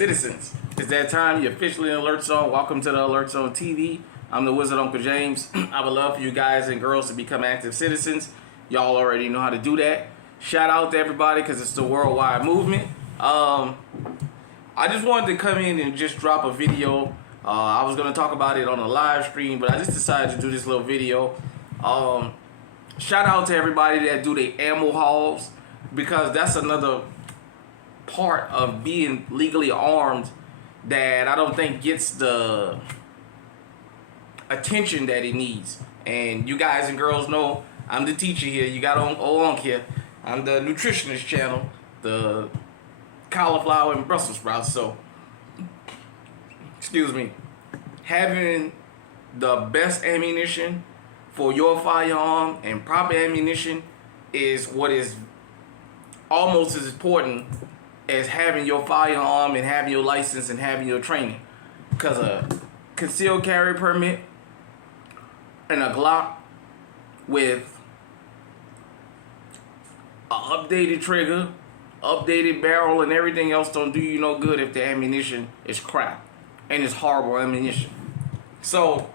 Citizens, it's that time. You're officially in Alert Zone. Welcome to the Alert Zone TV. I'm the Wizard Uncle James. I would love for you guys and girls to become active citizens. Y'all already know how to do that. Shout out to everybody because it's the worldwide movement. I just wanted to come in and just drop a video. I was going to talk about it on a live stream, but I just decided to do this little video. Shout out to everybody that do the ammo hauls, because that's another part of being legally armed that I don't think gets the attention that it needs. And you guys and girls know I'm the teacher here. You got on here. I'm the nutritionist channel, the cauliflower and Brussels sprouts. So, excuse me, having the best ammunition for your firearm and proper ammunition is what is almost as important as having your firearm and having your license and having your training. Because a concealed carry permit and a Glock with an updated trigger, updated barrel, and everything else don't do you no good if the ammunition is crap and it's horrible ammunition. So,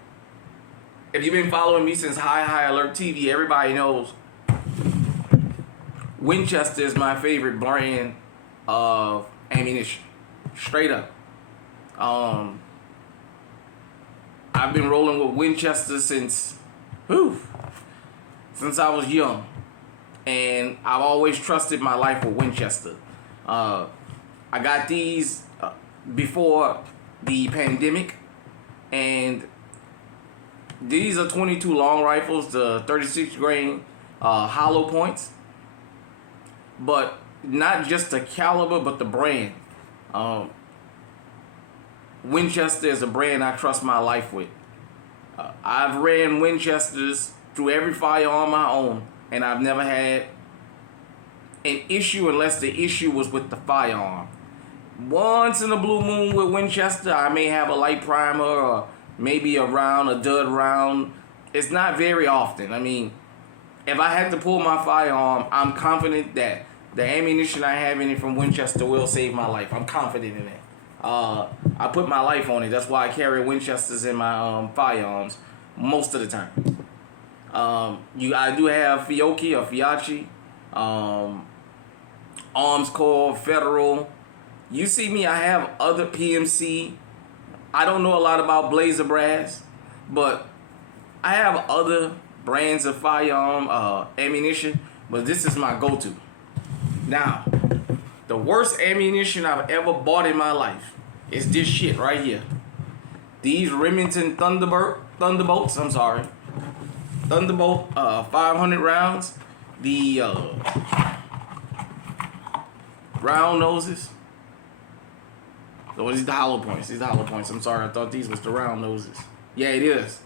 if you've been following me since High Alert TV, everybody knows Winchester is my favorite brand of ammunition. Straight up. I've been rolling with Winchester since I was young. And I've always trusted my life with Winchester. I got these before the pandemic, and these are 22 long rifles, the 36 grain hollow points, but not just the caliber, but the brand. Winchester is a brand I trust my life with. I've ran Winchesters through every firearm I own, and I've never had an issue unless the issue was with the firearm. Once in a blue moon with Winchester, I may have a light primer or maybe a round, a dud round. It's not very often. I mean, if I had to pull my firearm, I'm confident that the ammunition I have in it from Winchester will save my life. I'm confident in that. I put my life on it. That's why I carry Winchesters in my firearms most of the time. I do have Fiocchi or Fiocchi, Armscore, Federal. You see me, I have other PMC. I don't know a lot about Blazer Brass, but I have other brands of firearm ammunition, but this is my go-to. Now, the worst ammunition I've ever bought in my life is this shit right here. These Remington Thunderbolts, Thunderbolt 500 rounds. The round noses. So these are the hollow points. I'm sorry, I thought these was the round noses. Yeah, it is.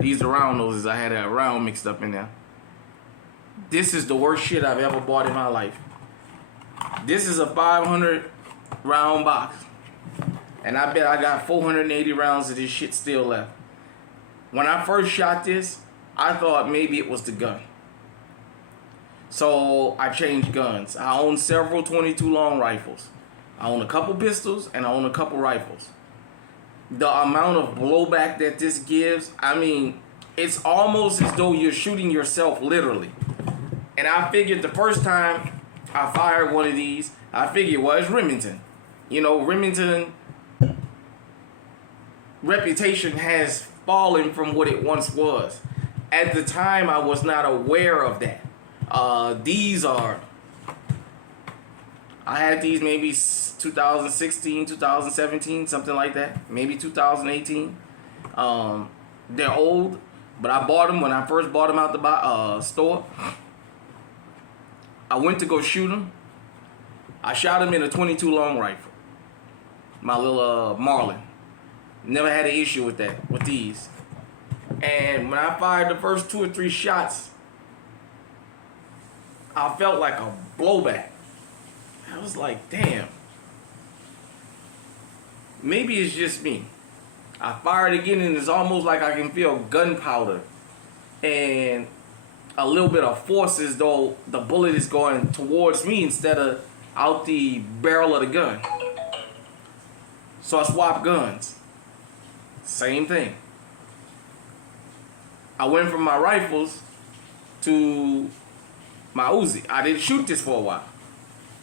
These are round noses. I had a round mixed up in there. This is the worst shit I've ever bought in my life. This is a 500 round box. And I bet I got 480 rounds of this shit still left. When I first shot this, I thought maybe it was the gun. So I changed guns. I own several 22 long rifles. I own a couple pistols and I own a couple rifles. The amount of blowback that this gives, I mean, it's almost as though you're shooting yourself literally. And I figured the first time I fired one of these, I figured, well, it's Remington. You know, Remington reputation has fallen from what it once was. At the time, I was not aware of that. I had these maybe 2016, 2017, something like that. Maybe 2018. They're old, but I bought them when I first bought them out the store. I went to go shoot them. I shot them in a 22 long rifle. My little Marlin. Never had an issue with that, with these. And when I fired the first 2 or 3 shots, I felt like a blowback. I was like, damn. Maybe it's just me. I fired again and it's almost like I can feel gunpowder and a little bit of force as though the bullet is going towards me instead of out the barrel of the gun. So I swapped guns. Same thing. I went from my rifles to my Uzi. I didn't shoot this for a while.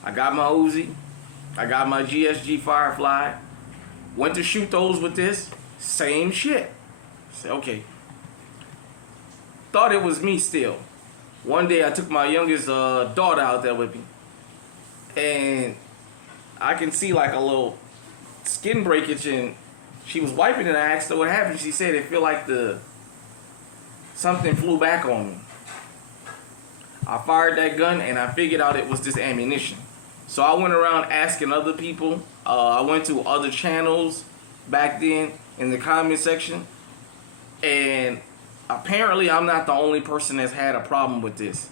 I got my Uzi. I got my GSG Firefly. Went to shoot those with this. Same shit. Say, okay. Thought it was me still. One day I took my youngest daughter out there with me. And I can see like a little skin breakage, and she was wiping it. I asked her what happened. She said it feel like something flew back on me. I fired that gun and I figured out it was this ammunition. So I went around asking other people. I went to other channels back then in the comment section. And apparently I'm not the only person that's had a problem with this.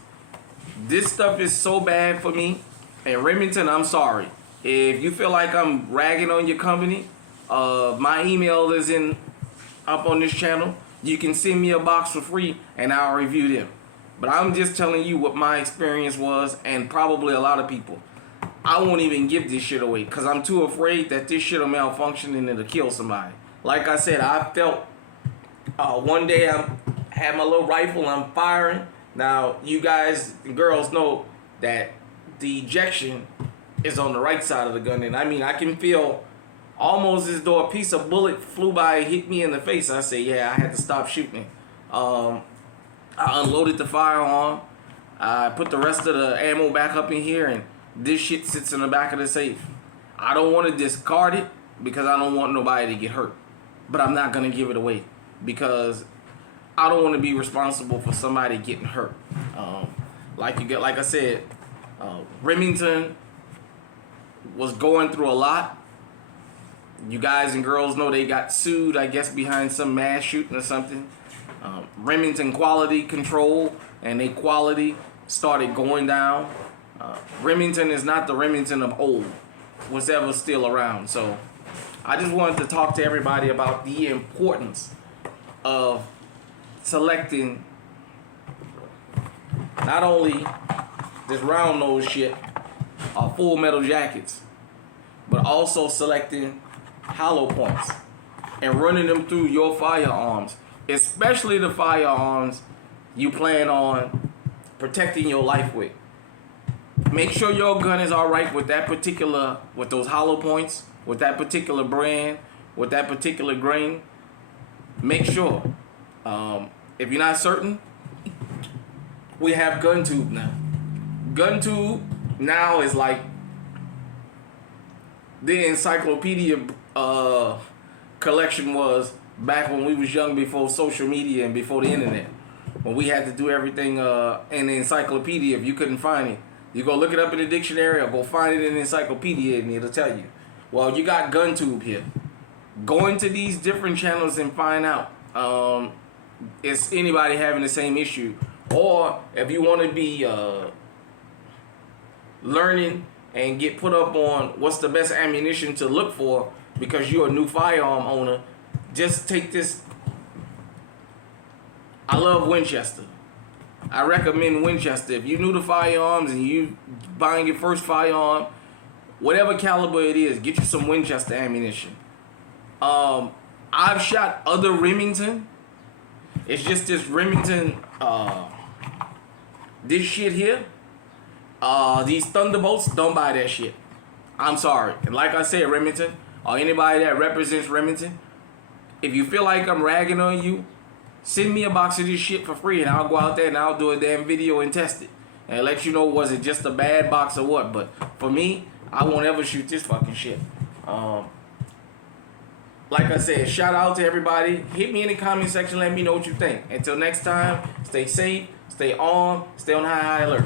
This stuff is so bad for me. And Remington, I'm sorry. If you feel like I'm ragging on your company, my email is up on this channel. You can send me a box for free and I'll review them. But I'm just telling you what my experience was, and probably a lot of people. I won't even give this shit away because I'm too afraid that this shit will malfunction and it'll kill somebody. Like I said, I felt one day I had my little rifle, I'm firing. Now, you guys and girls know that the ejection is on the right side of the gun. And I mean, I can feel almost as though a piece of bullet flew by and hit me in the face. I say, yeah, I had to stop shooting. I unloaded the firearm. I put the rest of the ammo back up in here, and this shit sits in the back of the safe. I don't want to discard it because I don't want nobody to get hurt. But I'm not going to give it away because I don't want to be responsible for somebody getting hurt. Like I said, Remington was going through a lot. You guys and girls know they got sued, I guess, behind some mass shooting or something. Remington quality control and their quality started going down. Remington is not the Remington of old, was ever still around. So I just wanted to talk to everybody about the importance of selecting not only this round nose shit, full metal jackets, but also selecting hollow points and running them through your firearms, especially the firearms you plan on protecting your life with. Make sure your gun is alright with with those hollow points, with that particular brand, with that particular grain. Make sure. If you're not certain, we have GunTube now. GunTube now is like the encyclopedia collection was back when we was young, before social media and before the internet, when we had to do everything in the encyclopedia. If you couldn't find it, you go look it up in the dictionary or go find it in the encyclopedia and it'll tell you. Well, you got GunTube here. Go into these different channels and find out is anybody having the same issue, or if you want to be learning and get put up on what's the best ammunition to look for because you're a new firearm owner, just take this. I love Winchester. I recommend Winchester. If you're new to firearms and you buying your first firearm, whatever caliber it is, get you some Winchester ammunition. I've shot other Remington. It's just this Remington, this shit here. These Thunderbolts, don't buy that shit. I'm sorry. And like I said, Remington, or anybody that represents Remington, if you feel like I'm ragging on you, send me a box of this shit for free and I'll go out there and I'll do a damn video and test it. And let you know, was it just a bad box or what. But for me, I won't ever shoot this fucking shit. Like I said, shout out to everybody. Hit me in the comment section. Let me know what you think. Until next time, stay safe, stay on high alert.